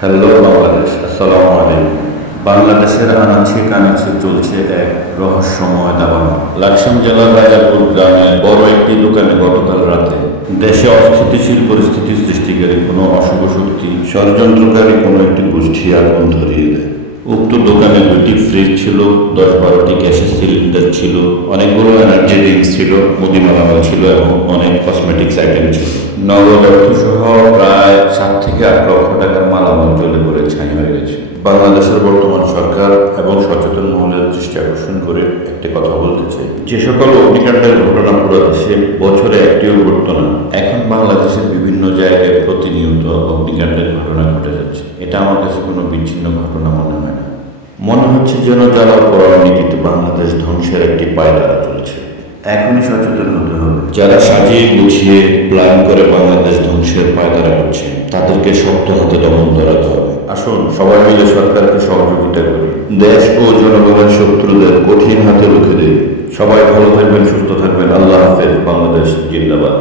Hello Bangladesh, আসসালামু আলাইকুম। বাংলাদেশের আনাচে কানাচে চলছে এক রহস্যময় দাবানল। লাকসাম জেলার রাজাপুর গ্রামের বড় একটি দোকানে গতকাল রাতে দেশে অস্থিতিশীল পরিস্থিতি সৃষ্টিকারী কোনো অশুভ শক্তি, ষড়যন্ত্রকারী কোনো একটি গোষ্ঠী আগুন ধরিয়ে দেয়। উক্ত দোকানে 2টি ফ্রিজ ছিল, 10-12টি গ্যাসের সিলিন্ডার ছিল, অনেকগুলো এনার্জি ড্রিঙ্কস ছিল, মুদি মালামাল ছিল এবং অনেক কসমেটিক্স আইটেম ছিল। নগদ অর্থসহ প্রায় 7 থেকে 8 লক্ষ টাকার মালামাল জ্বলে পড়ে ছাই হয়ে গেছে। বাংলাদেশের বর্তমান সরকার এবং সচেতন মহলের দৃষ্টি আকর্ষণ করে একটি কথা বলতে চাই, যে সকল অগ্নিকাণ্ডের ঘটনা পুরো দেশে বছরে একটিও ঘটত না, এখন বাংলাদেশের বিভিন্ন জায়গায় প্রতিনিয়ত অগ্নিকাণ্ডের ঘটনা ঘটে যাচ্ছে। এটা আমার কাছে কোনো বিচ্ছিন্ন ঘটনা মনে হয় না। মনে হচ্ছে যেন জ্বালাও পড়ার নীতিতে বাংলাদেশ ধ্বংসের একটি পায়তারা চলছে। এখনই সচেতন হতে হবে। যারা সাজিয়ে গুছিয়ে প্ল্যান করে বাংলাদেশ ধ্বংসের পায়তারা করছে, তাদেরকে শক্ত হাতে দমন ধরাতে হবে। আসুন সবাই মিলে সরকারকে সহযোগিতা করি, দেশ ও জনগণের শত্রুদের কঠিন হাতে রুখে দিই। সবাই ভালো থাকবেন, সুস্থ থাকবেন। আল্লাহ হাফেজ। বাংলাদেশ জিন্দাবাদ।